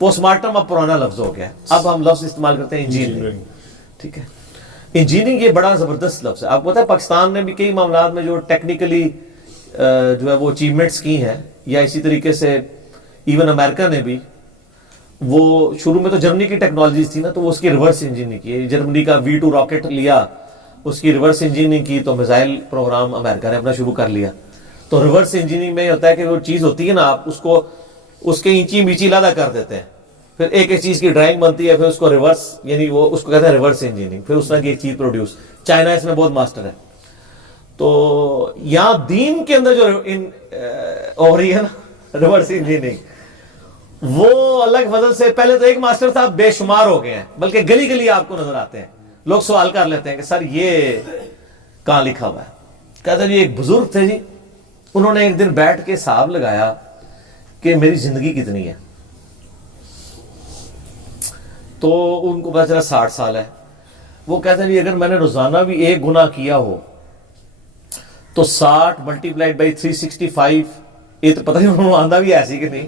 Post mortem اب پرانا لفظ ہو گیا ہے، اب ہم لفظ استعمال کرتے ہیں انجینئرنگ. ٹھیک ہے، انجینئرنگ یہ بڑا زبردست لفظ ہے. آپ کو پتا ہے پاکستان نے بھی کئی معاملات میں جو ٹیکنیکلی جو ہے وہ اچیومنٹس کی ہیں، یا اسی طریقے سے ایون امریکہ نے بھی، وہ شروع میں تو جرمنی کی ٹیکنالوجیز تھی نا، تو وہ اس کی ریورس انجینئرنگ کی. جرمنی کا V2 راکٹ لیا، اس کی ریورس انجینئرنگ کی، تو میزائل پروگرام امریکہ نے اپنا شروع کر لیا. تو ریورس انجینئرنگ میں یہ ہوتا ہے کہ وہ چیز ہوتی ہے نا، آپ اس کو اس کے اینچی میچی علیحدہ کر دیتے ہیں، پھر ایک ایک چیز کی ڈرائنگ بنتی ہے، پھر اس کو ریورس، یعنی وہ اس کو کہتے ہیں ریورس انجینئرنگ، پھر اس طرح کی ایک چیز پروڈیوس. چائنا اس میں بہت ماسٹر ہے. تو یہاں دین کے اندر جو ہو رہی ہے نا ریورس انجینئرنگ، وہ اللہ کے فضل سے پہلے تو ایک ماسٹر تھا، بے شمار ہو گئے ہیں، بلکہ گلی گلی آپ کو نظر آتے ہیں. لوگ سوال کر لیتے ہیں کہ سر یہ کہاں لکھا ہوا ہے؟ کہتے ہیں جی ایک بزرگ تھے جی، انہوں نے ایک دن بیٹھ کے حساب لگایا کہ میری زندگی کتنی ہے. تو ان کو پتا چلا 60 سال ہے. وہ کہتے ہیں جی اگر میں نے روزانہ بھی ایک گناہ کیا ہو تو 60 ملٹیپلائڈ بائی 365، یہ تو پتہ نہیں انہوں نے آندہ بھی ایسی کہ نہیں،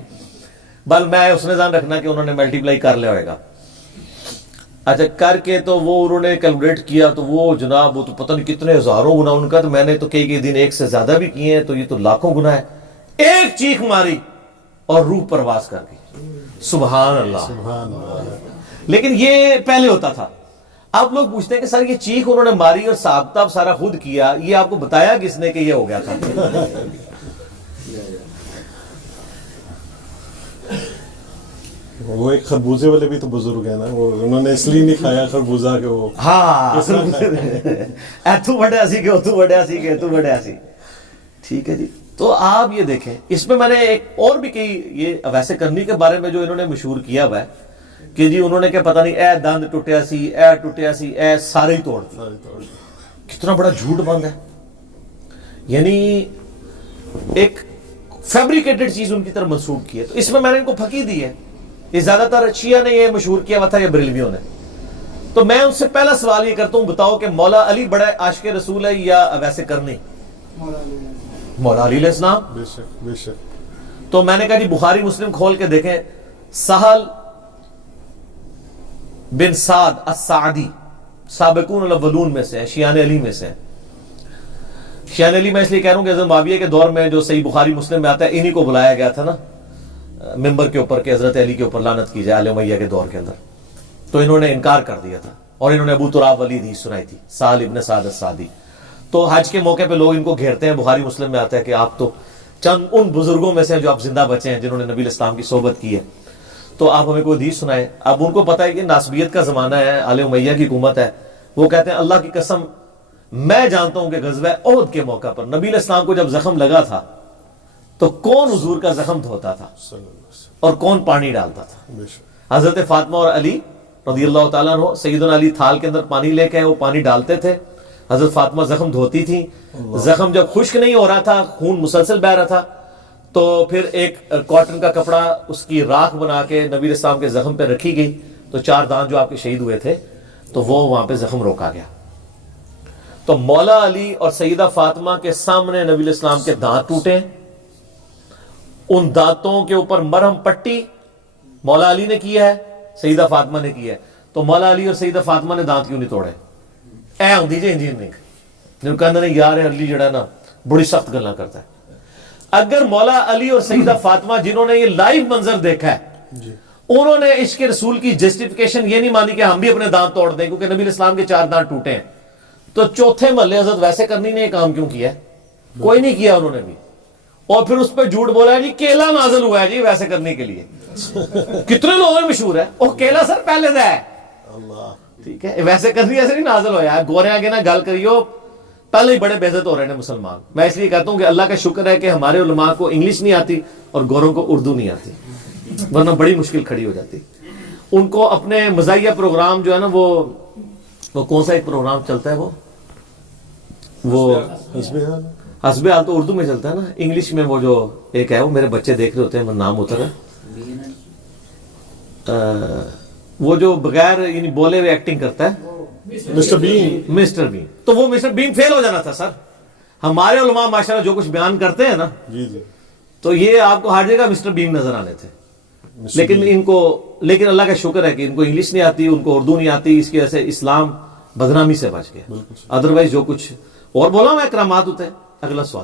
بل میں اس نے ذہن رکھنا کہ انہوں نے ملٹیپلائی کر لیا ہوئے گا. اچھا کر کے تو وہ انہوں نے کیلکولیٹ کیا، تو وہ جناب وہ تو پتہ نہیں کتنے ہزاروں گنا ان کا. تو میں نے تو کئی دن ایک سے زیادہ بھی کیے ہیں، تو یہ تو لاکھوں گنا ہے. ایک چیخ ماری اور روح پرواز کر گئی. سبحان اللہ. لیکن یہ پہلے ہوتا تھا. اب لوگ پوچھتے ہیں کہ سر یہ چیخ انہوں نے ماری اور حساب کتاب سارا خود کیا، یہ آپ کو بتایا کس نے کہ یہ ہو گیا تھا؟ وہ ایک خربوزے والے بھی تو بزرگ ہیں نا، وہ انہوں نے اس لیے نہیں کھایا خربوزہ کہ وہ ہاں ایتھو بڑھیا سی کہ اتھو بڑھیا سی کہ اتھو بڑھیا سی. ٹھیک ہے جی. تو آپ یہ دیکھیں، اس میں نے ایک اور بھی کئی یہ ویسے کرنی کے بارے میں جو انہوں نے مشہور کیا ہوا ہے کہ جی انہوں نے کہ پتہ نہیں اے دند ٹوٹیا سی، اے ٹوٹیا سی، اے سارے ہی توڑ دی. کتنا بڑا جھوٹ بند ہے. یعنی ایک فیبریکیٹڈ چیز ان کی طرف منسوب کی ہے. تو اس میں نے ان کو پھکی دی ہے. یہ زیادہ تر شیعہ نے یہ مشہور کیا ہوا تھا یا بریلویوں نے. تو میں ان سے پہلا سوال یہ کرتا ہوں، بتاؤ کہ مولا علی بڑا عاشق رسول ہے یا ویسے کرنی؟ مولا علی علیہ السلام. بے شک بے شک. تو میں نے کہا جی بخاری مسلم کھول کے دیکھیں، سہل بن سعد السعدی سابقون الاولون میں سے ہیں، شیعان علی میں سے ہیں. شیعان علی میں اس لیے کہہ رہا ہوں کہ حضرت معاویہ کے دور میں جو صحیح بخاری مسلم میں آتا ہے، انہی کو بلایا گیا تھا نا ممبر کے اوپر کہ حضرت علی کے اوپر لعنت کی جائے آل امیہ کے دور کے اندر. تو انہوں نے انکار کر دیا تھا، اور انہوں نے ابو تراب والی حدیث سنائی تھی، سہل ابن سعد السعدی. تو حج کے موقع پہ لوگ ان کو گھیرتے ہیں. بخاری مسلم میں آتا ہے کہ آپ تو چند ان بزرگوں میں سے ہیں جو آپ زندہ بچے ہیں جنہوں نے نبی الاسلام کی صحبت کی ہے، تو آپ ہمیں کوئی حدیث سنائیں. اب ان کو پتہ ہے کہ ناسبیت کا زمانہ ہے، آل امیہ کی حکومت ہے. وہ کہتے ہیں اللہ کی قسم میں جانتا ہوں کہ غزوہ احد کے موقع پر نبی الاسلام کو جب زخم لگا تھا تو کون حضور کا زخم دھوتا تھا اور کون پانی ڈالتا تھا؟ حضرت فاطمہ اور علی رضی اللہ تعالیٰ عنہ. سیدنا علی تھال کے اندر پانی لے کے وہ پانی ڈالتے تھے، حضرت فاطمہ زخم دھوتی تھی. زخم جب خشک نہیں ہو رہا تھا، خون مسلسل بہہ رہا تھا، تو پھر ایک کاٹن کا کپڑا اس کی راکھ بنا کے نبی الاسلام کے زخم پہ رکھی گئی. تو 4 دانت جو آپ کے شہید ہوئے تھے تو وہ وہاں پہ زخم روکا گیا. تو مولا علی اور سیدہ فاطمہ کے سامنے نبی الاسلام کے دانت ٹوٹے. ان دانتوں کے اوپر مرہم پٹی مولا علی نے کی ہے، سیدہ فاطمہ نے کی ہے. تو مولا علی اور سیدہ فاطمہ نے دانت کیوں نہیں توڑے؟ اے ہوندی جی انجینئرنگ جو کہندے نے یار علی جڑا نا بڑی سخت گلاں کرتا ہے. اگر مولا علی اور سیدہ فاطمہ جنہوں نے یہ لائیو منظر دیکھا ہے انہوں نے عشق رسول کی جسٹیفیکیشن یہ نہیں مانی کہ ہم بھی اپنے دانت توڑ دیں کیونکہ نبی الاسلام کے 4 دانت ٹوٹے ہیں، تو چوتھے محلے حضرت ویسے کرنی نے یہ کام کیوں کیا ہے؟ کوئی نہیں کیا انہوں نے بھی. اور پھر اس پہ جھوٹ بولا ہے جی کیلا نازل ہوا ہے جی ویسے کرنے کے لیے. کتنے لوگوں میں مشہور ہے وہ کیلا سر پہلے دا ہے. ٹھیک ہے، ویسے کرنی ایسے نہیں نازل ہوا ہے. گورے آگے نہ گل کریو، پہلے ہی بڑے بے عزت ہو رہے ہیں مسلمان. میں اس لیے کہتا ہوں کہ اللہ کا شکر ہے کہ ہمارے علماء کو انگلش نہیں آتی اور گوروں کو اردو نہیں آتی، ورنہ بڑی مشکل کھڑی ہو جاتی. ان کو اپنے مزاحیہ پروگرام جو ہے نا وہ کون سا ایک پروگرام چلتا ہے وہ حسب حال تو اردو میں چلتا ہے نا، انگلش میں وہ جو ایک ہے وہ میرے بچے دیکھ رہے ہوتے ہیں، نام ہوتا ہے وہ جو بغیر یعنی بولے ہوئے ایکٹنگ کرتا ہے، مسٹر بین. تو وہ مسٹر بین فیل ہو جانا تھا سر. ہمارے علماء ماشاءاللہ جو کچھ بیان کرتے ہیں نا، تو یہ آپ کو ہر جگہ مسٹر بین نظر آنے تھے. لیکن اللہ کا شکر ہے کہ ان کو انگلش نہیں آتی، ان کو اردو نہیں آتی، اس کی وجہ سے اسلام بدنامی سے بچ گیا. ادروائز جو کچھ اور بولا میں کرامات ہوتے ہیں. اگلا سوال.